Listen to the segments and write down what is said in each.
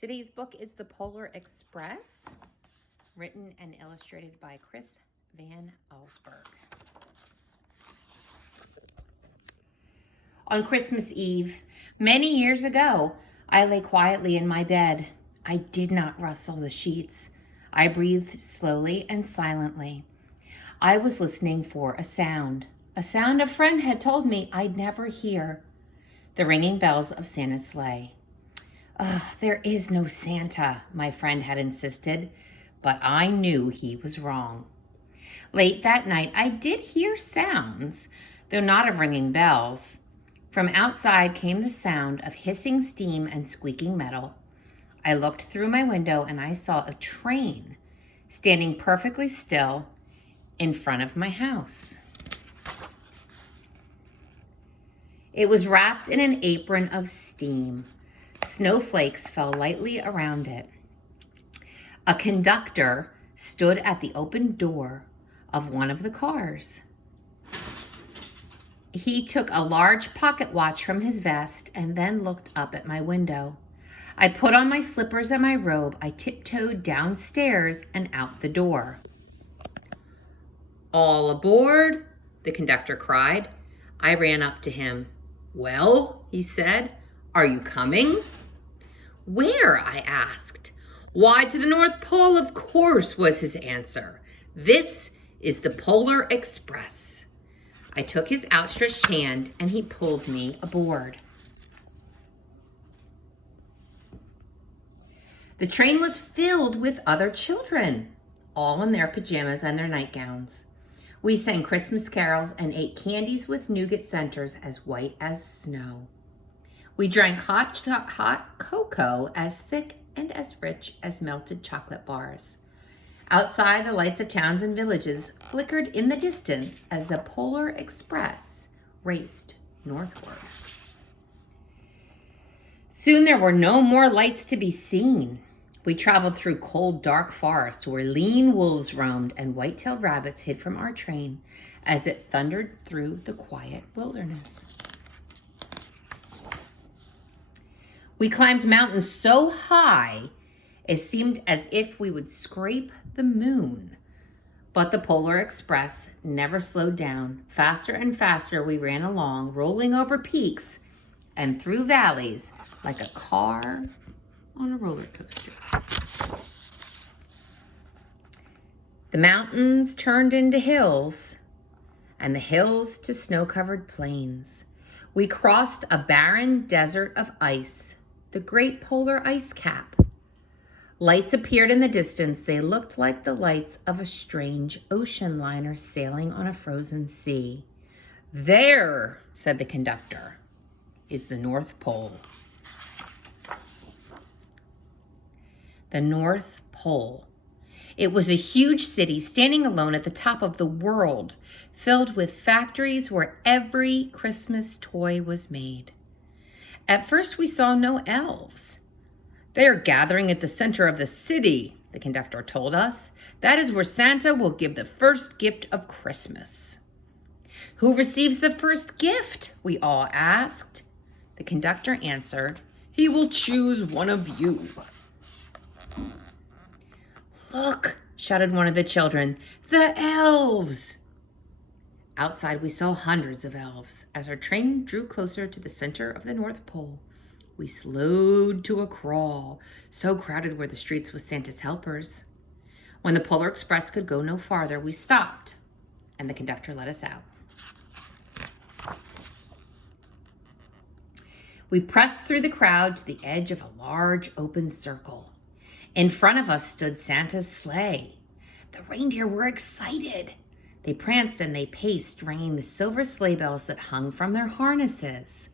Today's book is The Polar Express, written and illustrated by Chris Van Allsburg. On Christmas Eve, many years ago, I lay quietly in my bed. I did not rustle the sheets. I breathed slowly and silently. I was listening for a sound a friend had told me I'd never hear. The ringing bells of Santa's sleigh. There is no Santa, my friend had insisted, but I knew he was wrong. Late that night, I did hear sounds, though not of ringing bells. From outside came the sound of hissing steam and squeaking metal. I looked through my window and I saw a train standing perfectly still in front of my house. It was wrapped in an apron of steam. Snowflakes fell lightly around it. A conductor stood at the open door of one of the cars. He took a large pocket watch from his vest and then looked up at my window. I put on my slippers and my robe. I tiptoed downstairs and out the door. "All aboard," the conductor cried. I ran up to him. "Well," he said, "are you coming?" "Where?" I asked. "Why, to the North Pole, of course," was his answer. "This is the Polar Express." I took his outstretched hand and he pulled me aboard. The train was filled with other children, all in their pajamas and their nightgowns. We sang Christmas carols and ate candies with nougat centers as white as snow. We drank hot cocoa as thick and as rich as melted chocolate bars. Outside, the lights of towns and villages flickered in the distance as the Polar Express raced northward. Soon there were no more lights to be seen. We traveled through cold, dark forests where lean wolves roamed and white-tailed rabbits hid from our train as it thundered through the quiet wilderness. We climbed mountains so high it seemed as if we would scrape the moon. But the Polar Express never slowed down. Faster and faster we ran along, rolling over peaks and through valleys like a car on a roller coaster. The mountains turned into hills, and the hills to snow-covered plains. We crossed a barren desert of ice, the great polar ice cap. Lights appeared in the distance. They looked like the lights of a strange ocean liner sailing on a frozen sea. "There," said the conductor, "is the North Pole." The North Pole. It was a huge city standing alone at the top of the world, filled with factories where every Christmas toy was made. At first we saw no elves. "They are gathering at the center of the city," the conductor told us. "That is where Santa will give the first gift of Christmas." "Who receives the first gift?" we all asked. The conductor answered, "He will choose one of you." "Look," shouted one of the children, "the elves!" Outside, we saw hundreds of elves. As our train drew closer to the center of the North Pole, we slowed to a crawl. So crowded were the streets with Santa's helpers. When the Polar Express could go no farther, we stopped, and the conductor let us out. We pressed through the crowd to the edge of a large open circle. In front of us stood Santa's sleigh. The reindeer were excited. They pranced and they paced, ringing the silver sleigh bells that hung from their harnesses.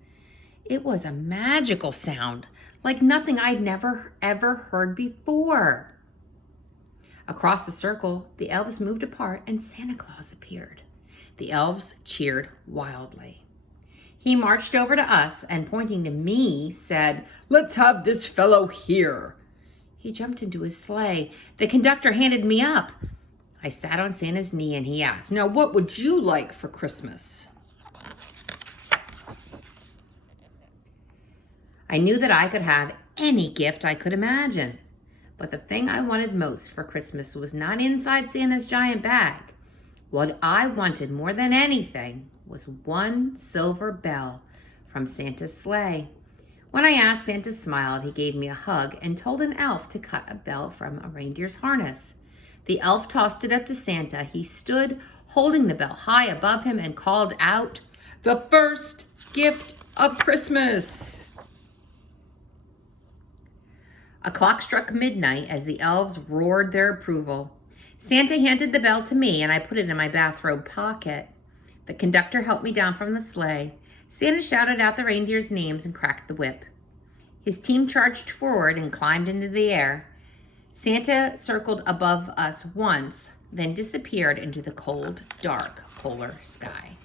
It was a magical sound, like nothing I'd never ever heard before. Across the circle, the elves moved apart and Santa Claus appeared. The elves cheered wildly. He marched over to us and, pointing to me, said, "Let's have this fellow here." He jumped into his sleigh. The conductor handed me up. I sat on Santa's knee and he asked, "Now, what would you like for Christmas?" I knew that I could have any gift I could imagine. But the thing I wanted most for Christmas was not inside Santa's giant bag. What I wanted more than anything was one silver bell from Santa's sleigh. When I asked, Santa smiled. He gave me a hug and told an elf to cut a bell from a reindeer's harness. The elf tossed it up to Santa. He stood holding the bell high above him and called out, "The first gift of Christmas!" A clock struck midnight as the elves roared their approval. Santa handed the bell to me and I put it in my bathrobe pocket. The conductor helped me down from the sleigh. Santa shouted out the reindeers' names and cracked the whip. His team charged forward and climbed into the air. Santa circled above us once, then disappeared into the cold, dark polar sky.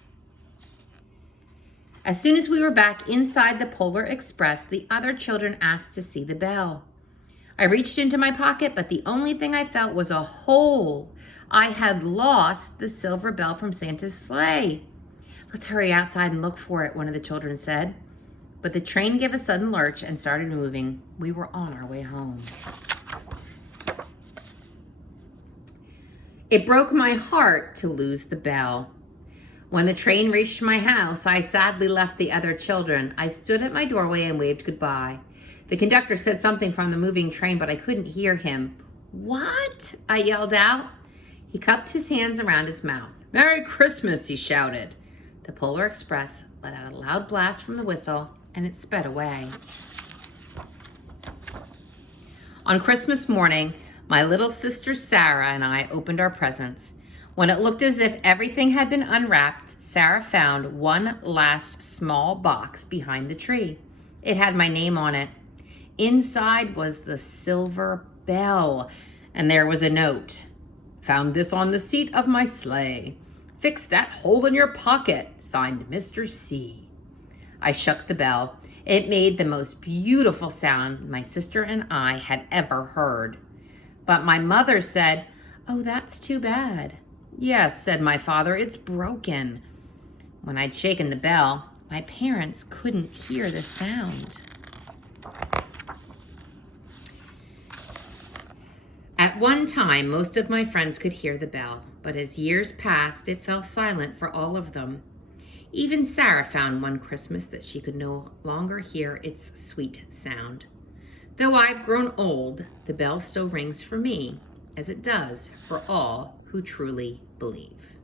As soon as we were back inside the Polar Express, the other children asked to see the bell. I reached into my pocket, but the only thing I felt was a hole. I had lost the silver bell from Santa's sleigh. "Let's hurry outside and look for it," one of the children said. But the train gave a sudden lurch and started moving. We were on our way home. It broke my heart to lose the bell. When the train reached my house, I sadly left the other children. I stood at my doorway and waved goodbye. The conductor said something from the moving train, but I couldn't hear him. "What?" I yelled out. He cupped his hands around his mouth. "Merry Christmas," he shouted. The Polar Express let out a loud blast from the whistle, and it sped away. On Christmas morning, my little sister Sarah and I opened our presents. When it looked as if everything had been unwrapped, Sarah found one last small box behind the tree. It had my name on it. Inside was the silver bell, and there was a note. "Found this on the seat of my sleigh. Fix that hole in your pocket. Signed, Mr. C." I shook the bell. It made the most beautiful sound my sister and I had ever heard. But my mother said, "Oh, that's too bad." "Yes," said my father, "it's broken." When I'd shaken the bell, my parents couldn't hear the sound. At one time, most of my friends could hear the bell, but as years passed, it fell silent for all of them. Even Sarah found one Christmas that she could no longer hear its sweet sound. Though I've grown old, the bell still rings for me, as it does for all who truly believe.